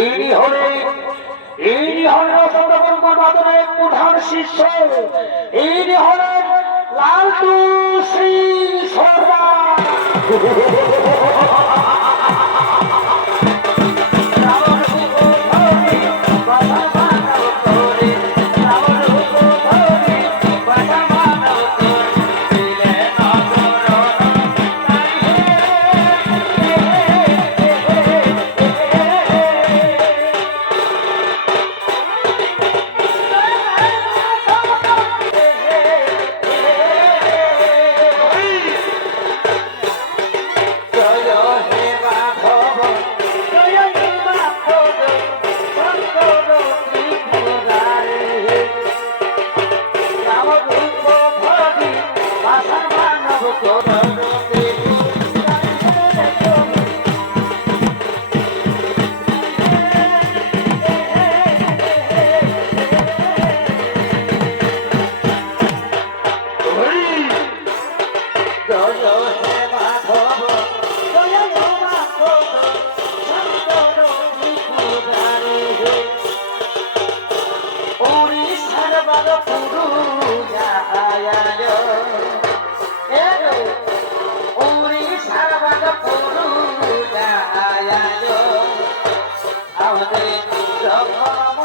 এই হলে এই হলে বাদনের প্রধান শিষ্য। এই হলেন লালটু সর্দার করো জবা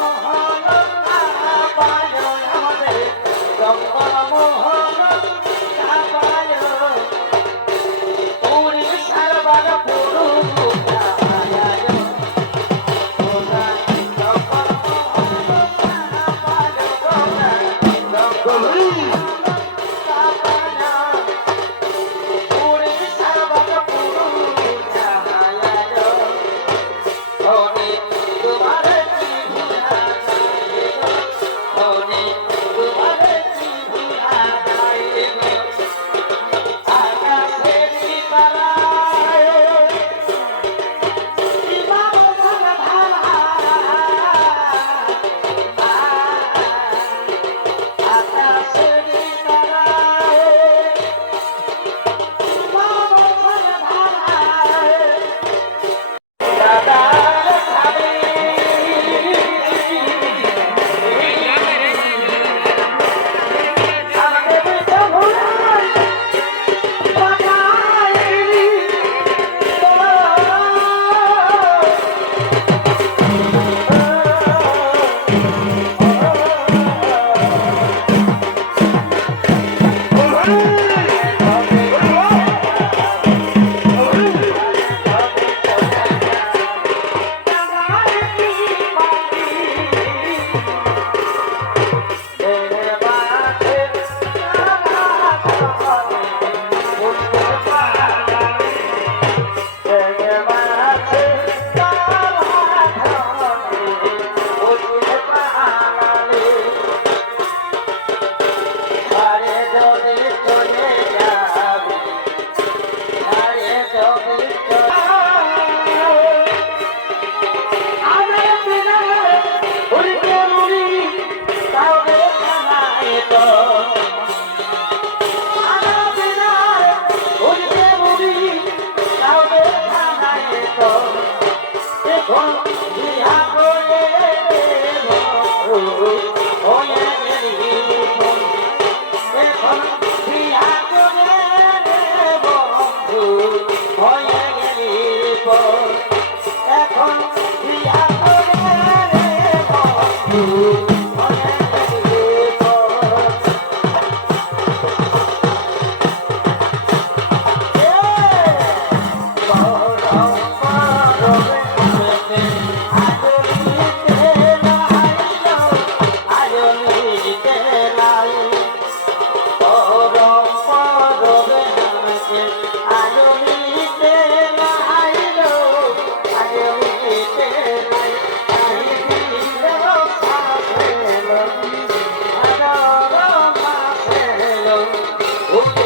모두